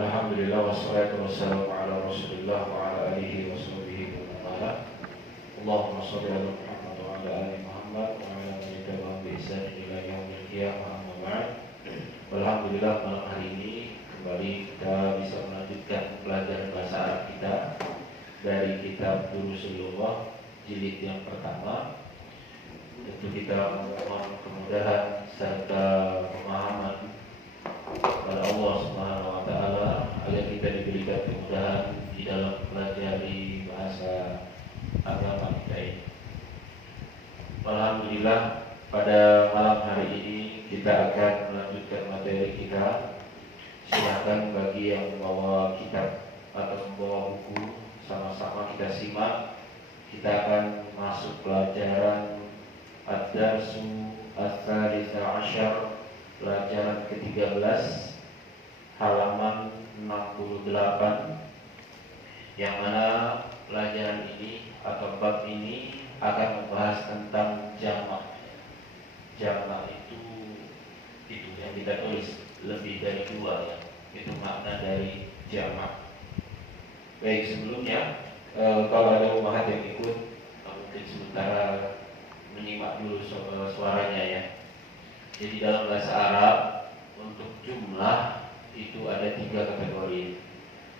Alhamdulillah wassalatu wassalamu ala Rasulillah wa ala alihi wa sahbihi wa man wala. Allahumma shalli ala Muhammad wa ala ali Muhammad wa ala man tabi'ahum bi ihsan ila yaumil qiyamah amma ba'd. Alhamdulillah malam hari ini kembali kita bisa melanjutkan pelajaran bahasa Arab kita dari kitab Durusulullah jilid yang pertama. Tentu kita memohon kemudahan serta pemahaman kepada Allah Subhanahu wa taala agar kita diberikan kemudahan di dalam pelajari bahasa agama kita ini. Alhamdulillah pada malam hari ini kita akan melanjutkan materi kita. Silakan bagi yang membawa kitab atau membawa buku, sama-sama kita simak. Kita akan masuk pelajaran Ad-Darsu As-Salisa Asyar, pelajaran ke-13, halaman 68, yang mana pelajaran ini atau bab ini akan membahas tentang jamak. Jamak itu yang kita tulis lebih dari dua, ya. Itu makna dari jamak. Baik, sebelumnya kalau ada umat yang ikut, mungkin sementara menyimak dulu suaranya, ya. Jadi dalam bahasa Arab untuk jumlah itu ada 3 kategori.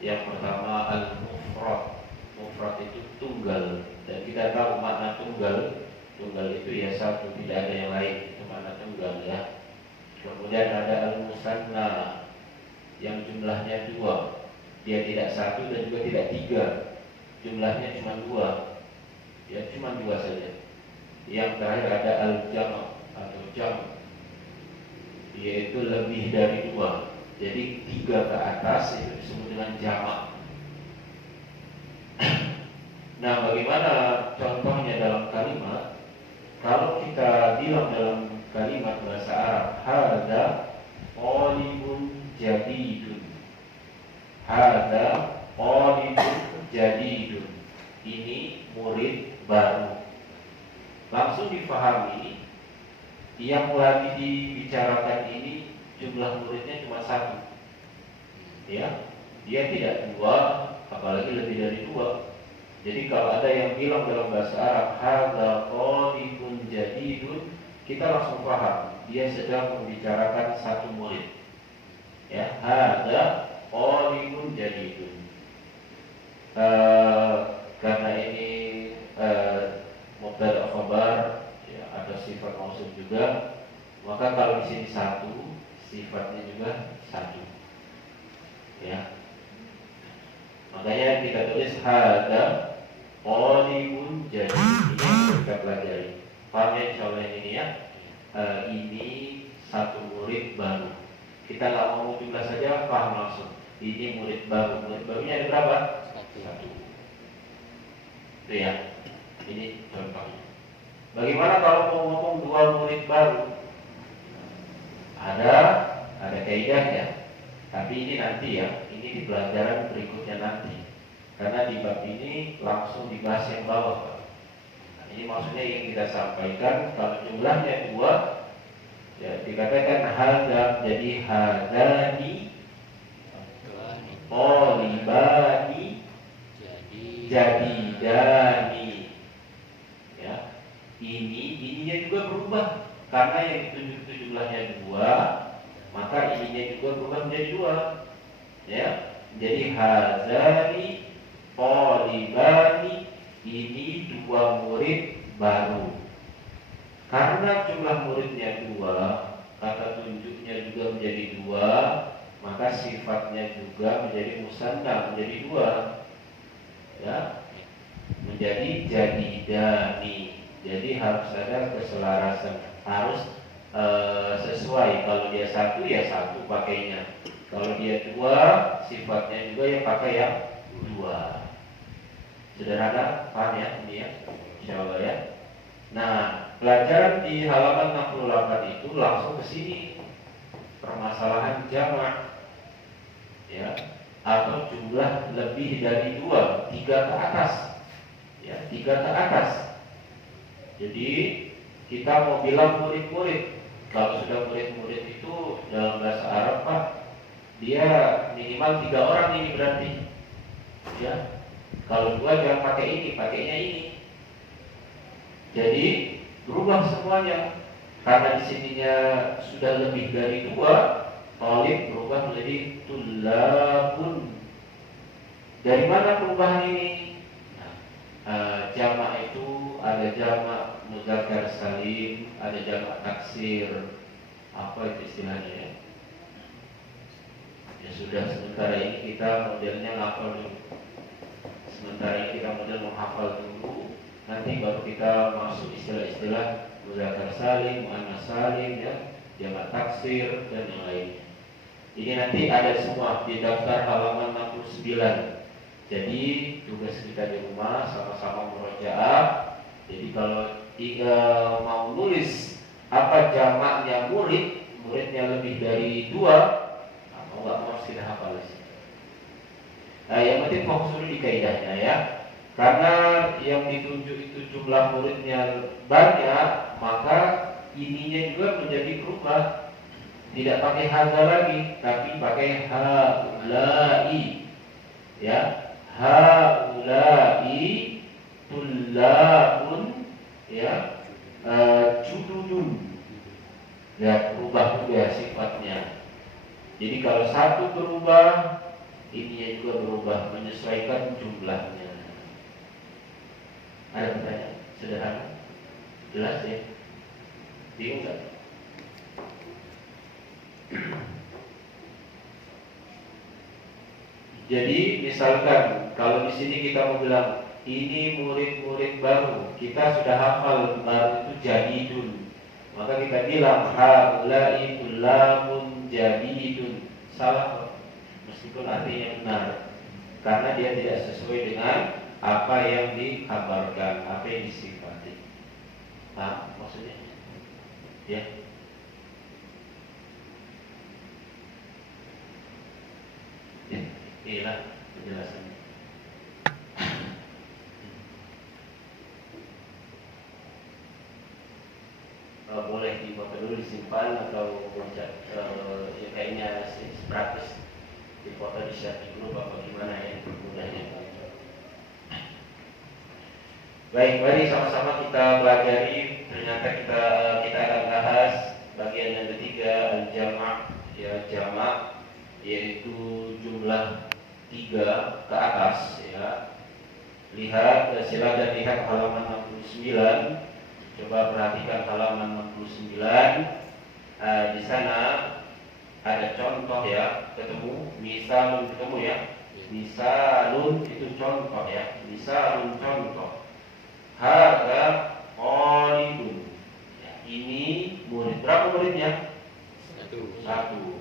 Yang pertama al-mufrad. Mufrad itu tunggal, dan kita tahu makna tunggal. Tunggal itu ya satu, tidak ada yang lain, itu makna tunggal, ya. Kemudian ada al-musanna yang jumlahnya 2. Dia tidak 1 dan juga tidak 3. Jumlahnya cuma 2. Ya, cuma 2 saja. Yang terakhir ada al-jam' atau jam', yaitu lebih dari 2. Jadi 3 ke atas itu disebut dengan jamak. Nah, bagaimana contohnya dalam kalimat? Kalau kita bilang dalam kalimat bahasa Arab, hadza qalibun jadidun. Hadza qalibun jadidun. Ini murid baru. Langsung difahami, yang lagi dibicarakan ini jumlah muridnya cuma 1, ya. Dia tidak 2, apalagi lebih dari 2. Jadi kalau ada yang bilang dalam bahasa Arab hadza qalibun jadidun, kita langsung paham dia sedang membicarakan 1 murid, ya. Hadza qalibun jadidun. Karena ini mubtada khabar, ya, ada sifat mausuf juga, maka kalau di sini 1, sifatnya juga 1, ya. Makanya kita tulis hadza qalibun jadid. Ini yang kita pelajari. Paham ya insyaallah ini, ya. Ini 1 murid baru. Kita nggak mau jumlah saja, paham langsung. Ini murid baru. Murid barunya ada berapa? 1. Itu, ya. Ini contohnya. Bagaimana kalau mau ngomong 2 murid baru? Ada kaidahnya. Tapi ini nanti, ya. Ini di pelajaran berikutnya nanti. Karena di bab ini langsung dibahas yang bawah, Pak. Nah, ini maksudnya yang kita sampaikan kalau jumlahnya 2, ya dikatakan hadza, jadi hadzani qalibani jadidani. Ininya juga berubah karena yang ditunjuk itu jumlahnya 2, maka ininya juga berubah menjadi 2, ya. Jadi hadzani qalibani, ini 2 murid baru. Karena jumlah muridnya 2, kata tunjuknya juga menjadi 2, maka sifatnya juga menjadi musanna, menjadi 2, ya. Menjadi jadidani. Jadi harus ada keselarasan, harus sesuai. Kalau dia 1 ya 1 pakainya. Kalau dia 2, sifatnya juga ya pakai yang 2. Sederhana, paham ya ini, ya? Insyaallah, ya. Nah, pelajaran di halaman 68 itu langsung ke sini. Permasalahan jamak, ya, atau jumlah lebih dari 2, 3 ke atas. Ya, 3 ke atas. Jadi kita mau bilang murid-murid. Kalau sudah murid-murid itu dalam bahasa Arab, Pak, dia minimal minimal 3 orang ini berarti. Ya. Kalau 2 jangan pakai ini, pakainya ini. Jadi berubah semuanya. Karena di sininya sudah lebih dari 2, talib berubah menjadi tulabun. Dari mana perubahan ini? Jamak itu ada jamak mudzakkar salim, ada jamak taksir. Apa itu istilahnya ya? Ya sudah, sementara ini kita modelnya hafal dulu. Sementara ini kita model menghafal dulu. Nanti baru kita masuk istilah-istilah mudzakkar salim, muannats salim, ya, jamak taksir dan yang lainnya. Ini nanti ada semua di daftar halaman 69. Jadi tugas kita di rumah sama-sama murojaah. Jadi kalau mau nulis apa jamaknya muridnya lebih dari 2, mau nggak mau harus kita hafal di sini. Nah, yang penting fokus dulu di kaidahnya ya. Karena yang ditunjuk itu jumlah muridnya banyak, maka ininya juga menjadi berubah. Tidak pakai hadza lagi, tapi pakai haulai. Ya. Haulai tullabun, ya, jududun. Ya, berubah juga sifatnya. Jadi kalau satu berubah, ininya juga berubah, menyesuaikan jumlahnya. Ada pertanyaan? Sederhana? Jelas ya? Bingung nggak? Jadi misalkan kalau di sini kita mau bilang ini murid-murid baru, kita sudah hafal baru itu jadidun, maka kita bilang haulai tullabun jadidun. Salah, meskipun artinya benar, karena dia tidak sesuai dengan apa yang dikabarkan, apa yang disifati. Paham maksudnya? Ya. Inilah penjelasannya. Boleh difoto dulu, disimpan, atau ya kayaknya praktis difoto, di share di grup apa gimana ya, mudahnya. Baik, mari sama-sama kita pelajari. Ternyata kita akan bahas bagian yang ketiga, al-jama', ya, jamak, yaitu jumlah 3 ke atas, ya. Lihat, silakan lihat halaman 69. Coba perhatikan halaman 69. Di sana ada contoh ya, ketemu misalun, ketemu ya. Misalun itu contoh ya. Misalun contoh. Hadza qalibun. Ya, ini murid. Berapa muridnya? 1.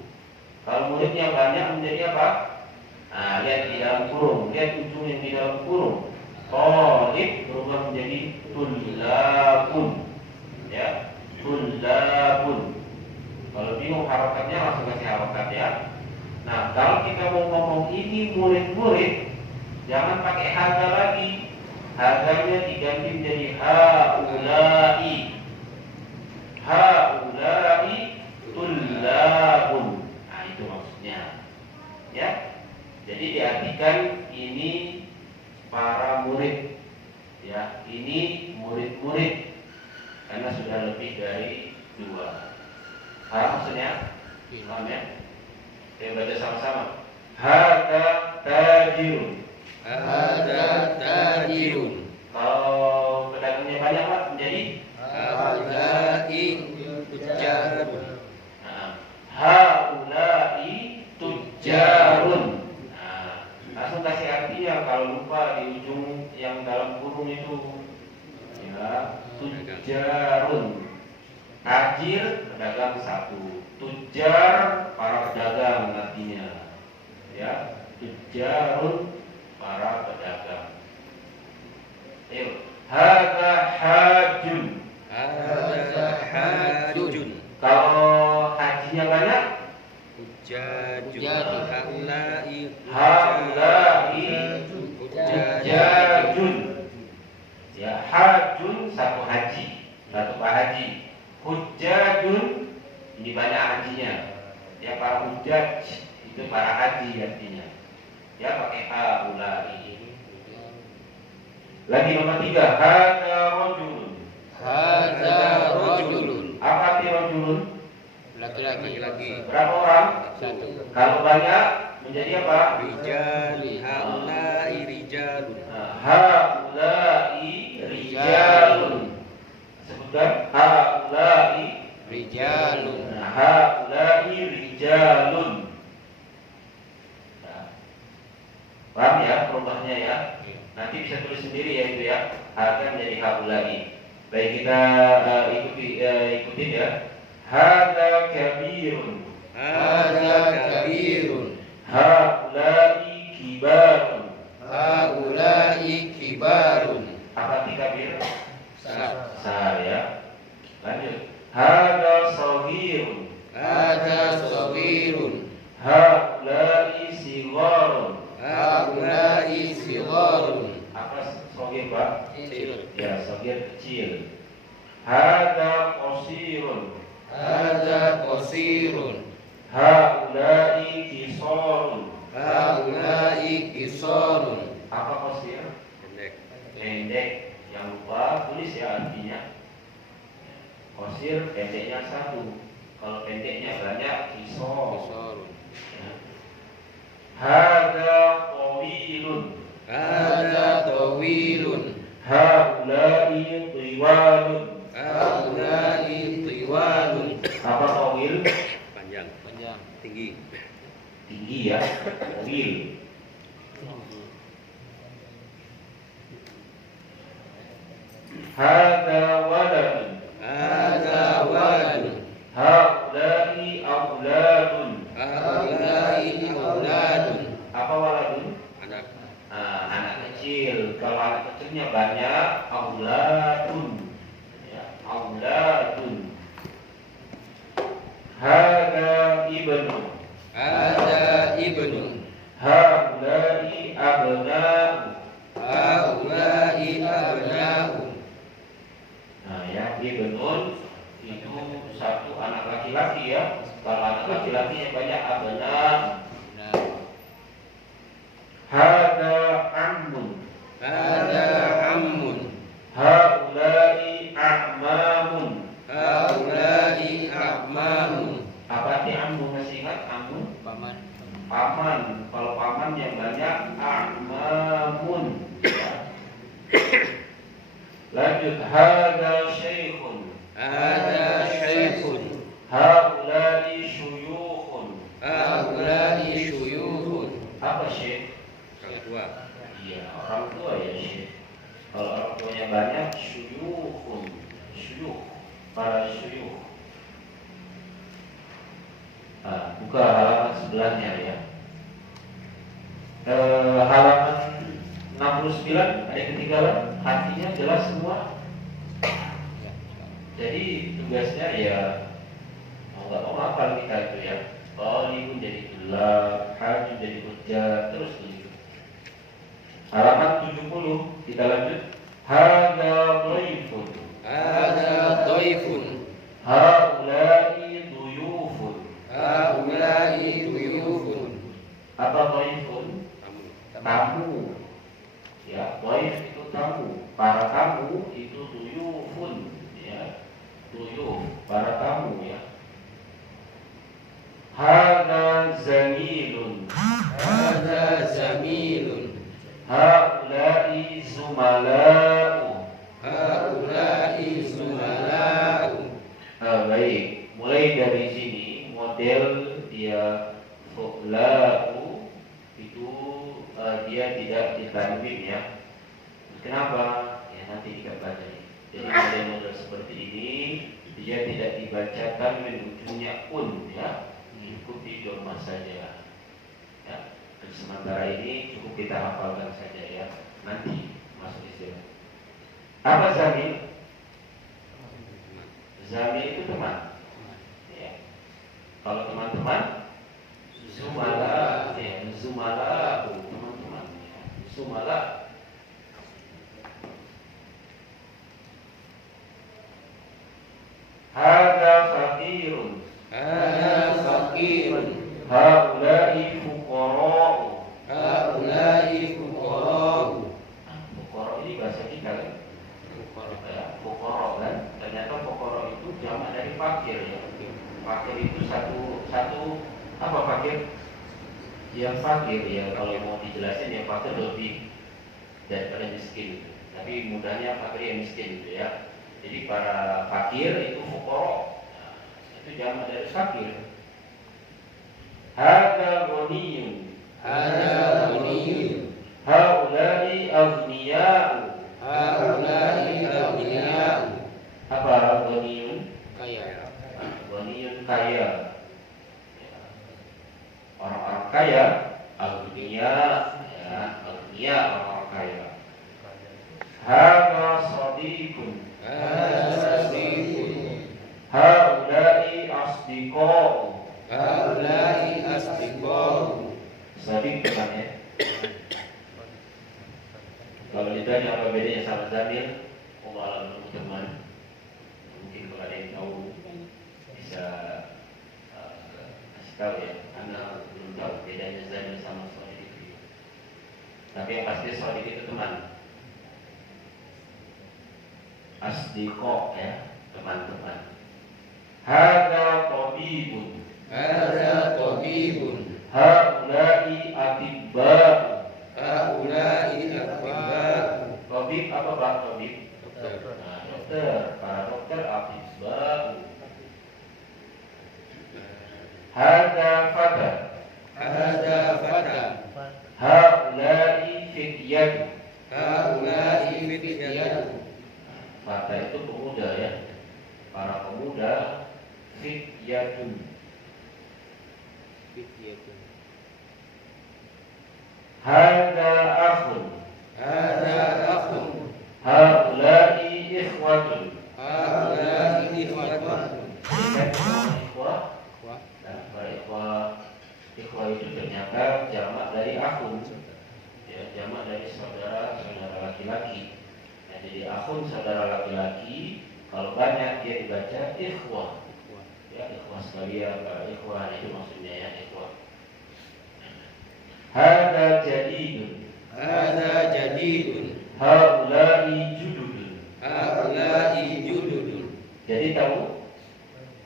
Kalau muridnya banyak menjadi apa? Lihat di dalam kurung, lihat ujung yang di dalam kurung. Qalib berubah menjadi tullabun, ya, tullabun. Kalau bingung harokatnya langsung kasih harokat ya. Nah, kalau kita mau ngomong ini murid-murid, jangan pakai hadza lagi. Hadzanya diganti menjadi haulai. Haulai tullabun. Nah, itu maksudnya. Ya. Jadi diartikan ini para murid, ya, ini murid-murid, karena sudah lebih dari 2. Paham maksudnya? Paham ya? Kita baca sama-sama. Hadza tajirun. Hadza tajirun. Kalau pedagangnya banyak Pak, menjadi Haulai tujjarun. haulai tujjarun. Langsung kasih artinya, kalau lupa di ujung yang dalam kurung itu, ya, tujjarun. Tajir pedagang 1, tujjar para pedagang artinya, ya, tujjarun para pedagang. Ayo, hadza hajun. Hadza hajun. Kalau hajinya banyak, Hujjajun. haulai hujjajun. Ya, hajun 1 haji, 1 pak haji. Hujjajun ini banyak hajinya. Ya, para hujjaj itu Itu para haji artinya. Ya pakai haulai. Lagi nomor 3, hadza rajulun. Hadza rajulun. Apa arti rajulun? Laki-laki. Berapa orang? Satu. Kalau banyak menjadi apa? Rijal. Haulai rijalun. Haulai rijalun. Sebutkan haulai Rijalun. haulai rijalun. Nah, paham ya perubahannya ya? Nanti bisa tulis sendiri ya itu ya. Akan menjadi haulai. Baik kita ikutin ya. Hadza kabirun. Hadza kabirun. Haulai kibarun. Haulai kibarun. Apa arti kabir? Besar. Ya. Lanjut. Hadza saghirun. Hadza saghirun. Haulai sigharun. Haulai sigharun. Apa saghir, Pak? Kecil. Ya, saghir kecil. Hadza qasirun. Hadza qasirun. Haulai qisarun. Haulai qisarun. Apa qasir? Pendek. Pendek. Jangan lupa tulis ya artinya. Qasir pendeknya satu. Kalau pendeknya banyak qisar. Qisarun. Ya. Hadza tawilun. Hadza tawilun. Haulai tiwalun. Haulai tiwalun. Apa tawil? Panjang. Tinggi. Tinggi ya. Tawil. Hadza waladun. Hadza waladun. Haulai auladun. Haulai auladun. Apa waladun? Anak. Anak kecil. Kalau anak kecilnya banyak, auladun. Ya, auladun. Hadza ibnu. Hadza ibnu. Haulai abna'u. Haulai abna'u. Nah ya, ibnun itu satu anak laki-laki ya. Kalau anak laki-lakinya banyak abna'. Hadza ammun. Hadza ammun. Haulai a'mamun. Haulai a'mamun. Apa arti ammun? Masih ingat ammun? Paman. Paman. Kalau paman yang banyak a'mamun. Ya. Lanjut. Hadza syekhun. Hadza syaikhun. Haulai syuyukhun. Haulai syuyukhun. Apa syekh? Orang tua. Iya, orang tua ya syekh. Kalau orang tuanya banyak, syuyukhun. Syuyukh. Para syuyukh. Buka halaman sebelahnya ya. Halaman 69 ada ketinggalan. Artinya jelas semua. Jadi tugasnya ya mau nggak mau hafal kita itu ya. Qalibun jadi gelap, hajun jadi hujjah, terus begitu. Halaman 70 kita lanjut. Hadza dhaifun. Hadza dhaifun. Haulai duyufun. Haulai duyufun. Apa dhaifun? Tamu. Ya, dhaif itu tamu. Para tamu itu duyufun. Ya, duyuf, para tamu ya. Hadza zamilun. Hadza zamilun. Haulai zumala'u. Haulai zumala'u. Baik, mulai dari sini model dia fu'la'u itu dia tidak ditanwin ya. Kenapa? Ya nanti kita baca. Jadi model-model seperti ini dia tidak dibacakan ujungnya un ya, ikuti doma saja. Ya, dan sementara ini cukup kita hafalkan saja ya. Nanti masuk istilah. Apa zamil? Zamil itu teman. Ya. Kalau teman-teman, zumala, ya, zumala, teman-teman. Ya. Zumala. Hadza faqirun. Hadza faqirun. Haulai Haulai fuqara'u. Haulai fuqara'u. Fuqara ini bahasa kita kan? Ya, fuqara kan? Ternyata fuqara itu jamak dari fakir ya. Fakir itu satu apa fakir? Yang fakir ya, kalau mau dijelasin yang fakir lebih daripada miskin. Tapi mudahnya fakir yang miskin gitu ya. Jadi para fakir itu fuqara. Nah, itu jamak dari fakir. Hada ghaniyun. Hada ghaniyun. Haulai aghniya'u. Haulai aghniya'u. Apa ghaniyun? Kaya. Ghaniyun kaya. Orang-orang kaya, aghniya ya, aghniya orang-orang kaya. Hada sadiqun. Hada sadiqun. Haulai asdiqa'u. Haulai asdiqa'u. Sadiq bukan ya? Kalau ditanya apa bedanya sama zamir, Allah alam teman. Mungkin kalau ada yang tahu bisa kasih tahu ya. Karena belum tahu bedanya zamir sama sadiq itu. Tapi yang pasti sadiq itu teman. Asdiqo ya, teman-teman. Hada tabibun. Hada tabibun. Haulai atibba'u. Haulai atiba'u. Tabib apa Pak tabib? Dokter. Nah, dokter, para dokter atibba'u. Hada fata. Hada fata. Haulai fityatu. Haulai fityatu. Fata itu pemuda ya. Para pemuda fityatun. Hada akhun. Hada akhun. Haulai ikhwatun. Haulai ikhwatun. Ikhwah. Nah, para ikhwah itu ternyata jamak dari akhun. Ya, jamak dari saudara laki-laki. Nah, jadi akhun saudara laki-laki. Kalau banyak dia dibaca ikhwah. Ya, ikhwah sekalian, para ikhwah itu maksudnya ya, ikhwah. Hada jadidun. Hada jadidun. Haulai jududun. Haulai jududun. Jadi tahu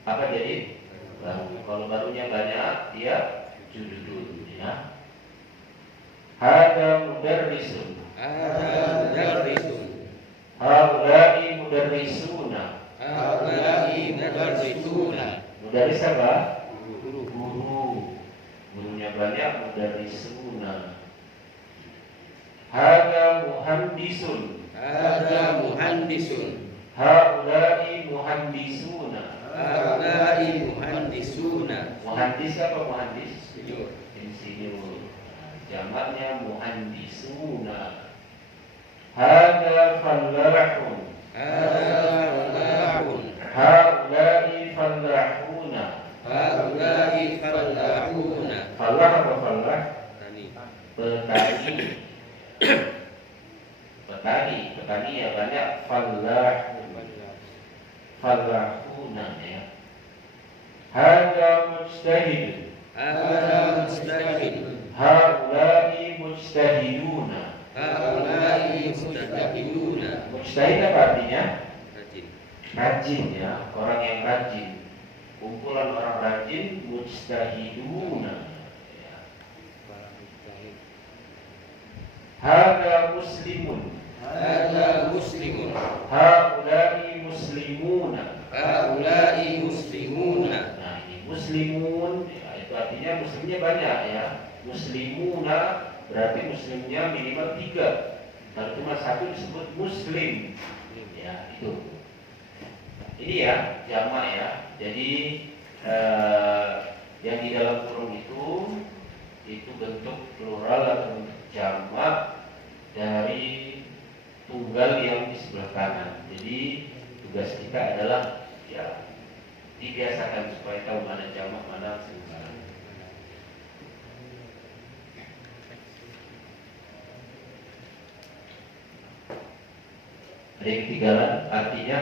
apa jadi? Baru. Kalau barunya banyak dia jududun ya. Hada mudarrisun. Hada mudarrisun. Haulai mudarrisuna. Haulai mudarrisuna. Mudarris apa? Guru. Guru. Gurunya banyak mudarrisuna. Hada muhandisun. Hada muhandisun. Haulai muhandisuna. Haulai muhandisuna. Muhandis apa muhandis? Insinyur. Insinyur. Jamaknya muhandisuna. Hada fallahun. Hada fallahun. Haulai fallahuna. Haulai fallahuna. Fallah apa fallah? Tani. Petani. Petani ya banyak fallahun. Fallahuna ya. Hada mujtahid. Hada mujtahid. Haulai mujtahiduna. Haulai mujtahiduna. Mujtahid apa artinya? Rajin. Rajin ya, orang yang rajin. Kumpulan orang rajin mujtahiduna. Ya. Hada muslimun. Hada muslimun. Haulai muslimuna. Haulai muslimuna. Nah ini muslimun ya, itu artinya muslimnya banyak ya. Muslimuna berarti muslimnya minimal 3. Kalau cuma 1 disebut muslim. Ya itu. Ini ya jamak ya. Jadi yang di dalam kurung itu bentuk plural atau bentuk jamak dari tunggal yang di sebelah kanan. Jadi tugas kita adalah ya dibiasakan supaya tahu mana jamak mana tunggal. Ada yang ketinggalan artinya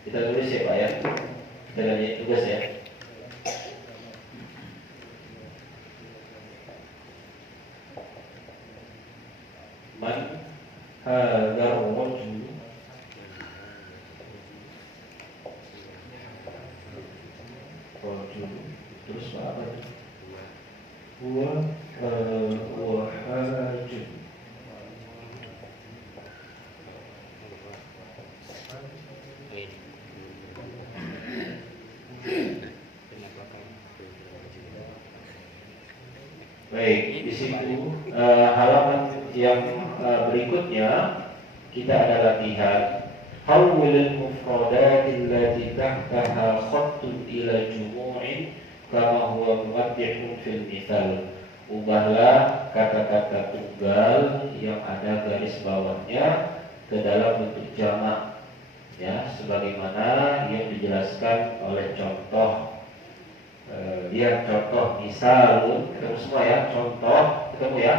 Kita tulis ya Pak ya. Kita ganti tugas ya. Man hadzal rajul. Rajul. Terus apa? Huwa hajul. Baik, di situ halaman yang berikutnya kita ada latihan hawwil mufradat allati tahtaha khattun ila jumu'in kama huwa muwaddi'un fil mithal. Ubahlah kata-kata tunggal yang ada garis bawahnya ke dalam bentuk jamak, ya, sebagaimana yang dijelaskan oleh contoh. Lihat contoh misalun, ketemu semua ya, contoh ketemu ya.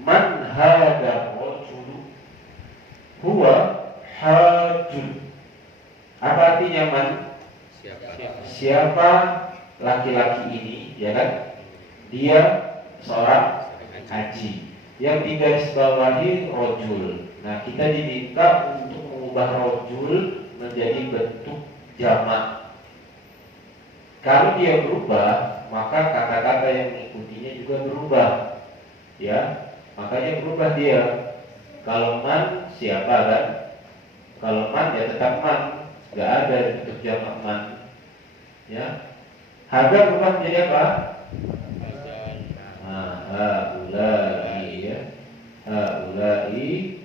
Man hadha rajulu huwa hajun. Apa artinya man? Siapa laki-laki ini, ya kan? Dia seorang haji. Yang digaris bawahi rajul. Nah, kita diminta untuk mengubah rajul menjadi bentuk jamak. Kalau dia berubah, maka kata-kata yang mengikutinya juga berubah, ya. Makanya berubah dia. Kalau man siapa kan? Kalau man ya tetap man, nggak ada bentuk jamak man, ya. Hadza berubah menjadi apa? Haulai, ya. Haulai.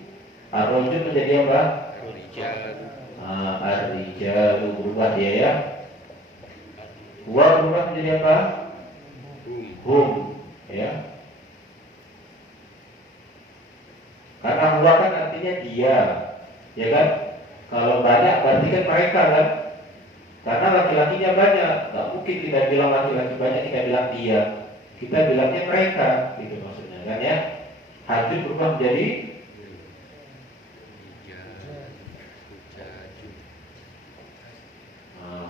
Ar-rajul menjadi apa? Ar-rijalu berubah dia ya. Huwa berubah menjadi apa? Hum, ya. Karena huwa kan artinya dia, ya kan? Kalau banyak berarti kan mereka kan? Karena laki-lakinya banyak, nggak mungkin kita bilang laki-laki banyak kita bilang dia. Kita bilangnya mereka, gitu maksudnya kan ya? Hajun berubah menjadi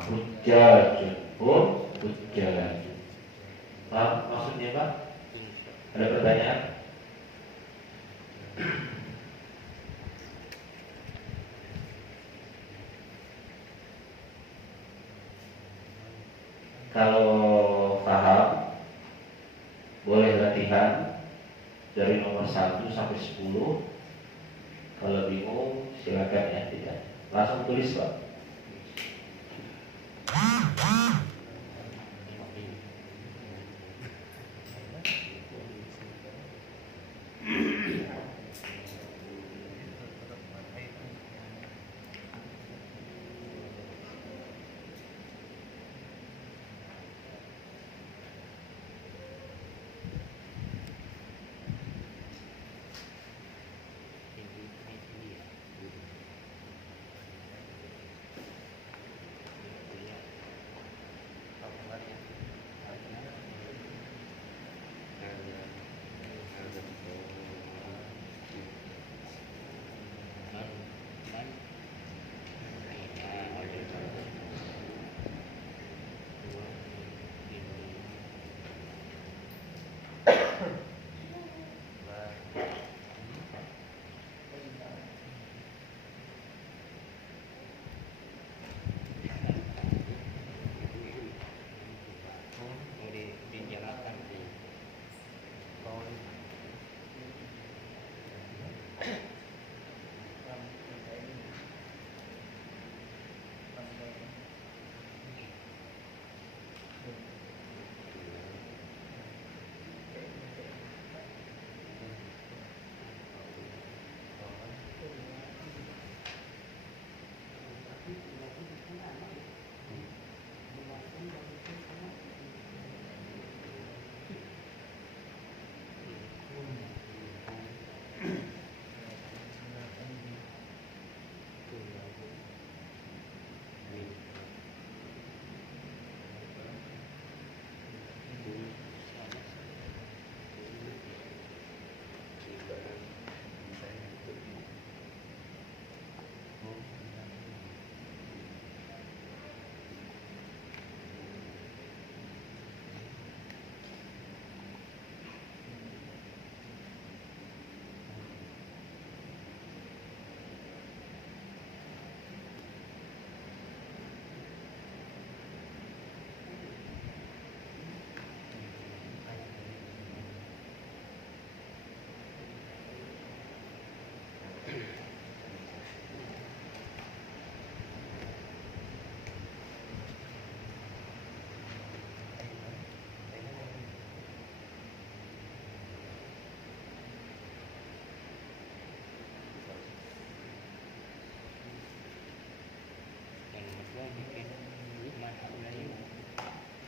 hujjajun. Hujjajun. Paham maksudnya Pak? Ada pertanyaan? Kalau paham, boleh latihan dari nomor 1 sampai 10. Kalau bingung silakan ya, tidak. Langsung tulis Pak.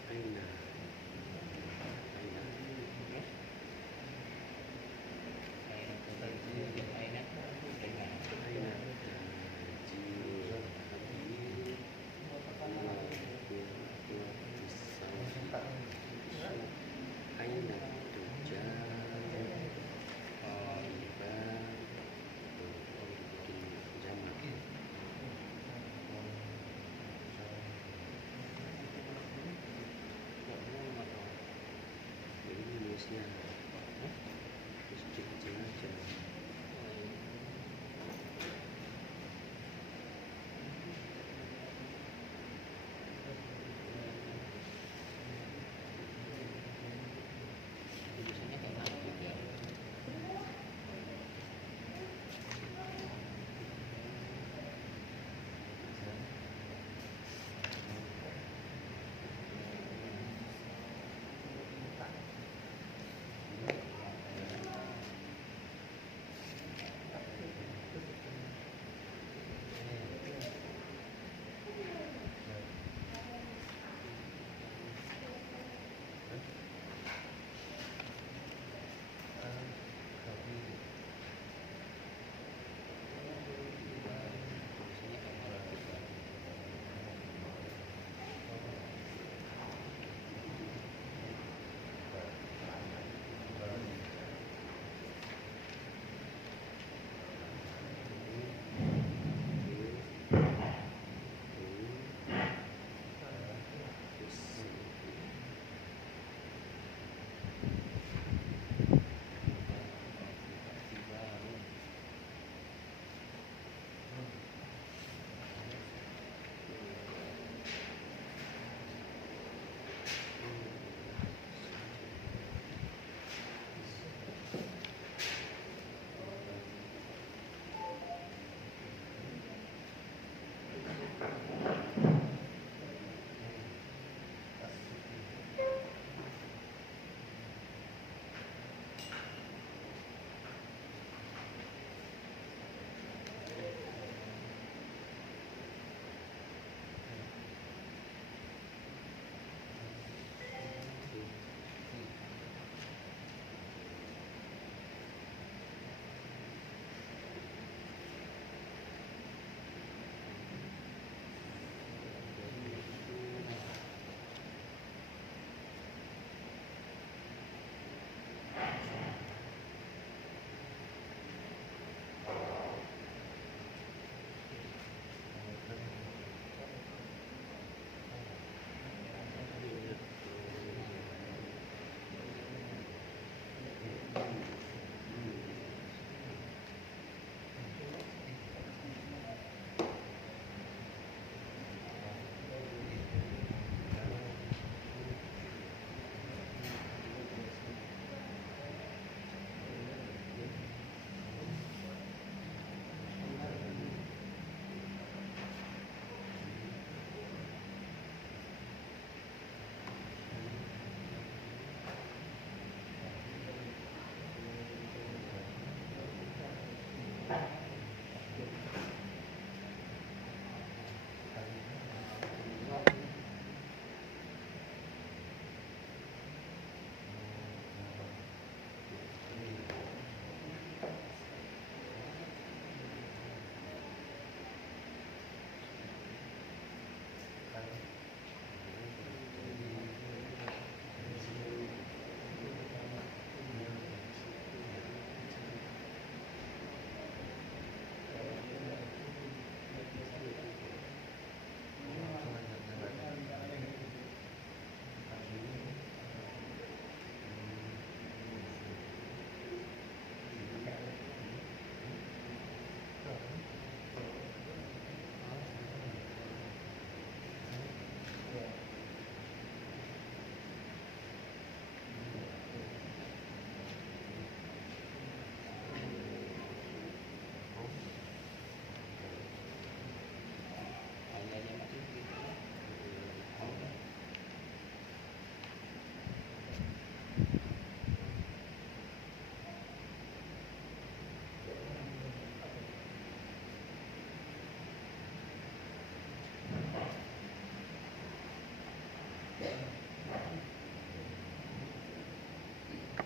Aina.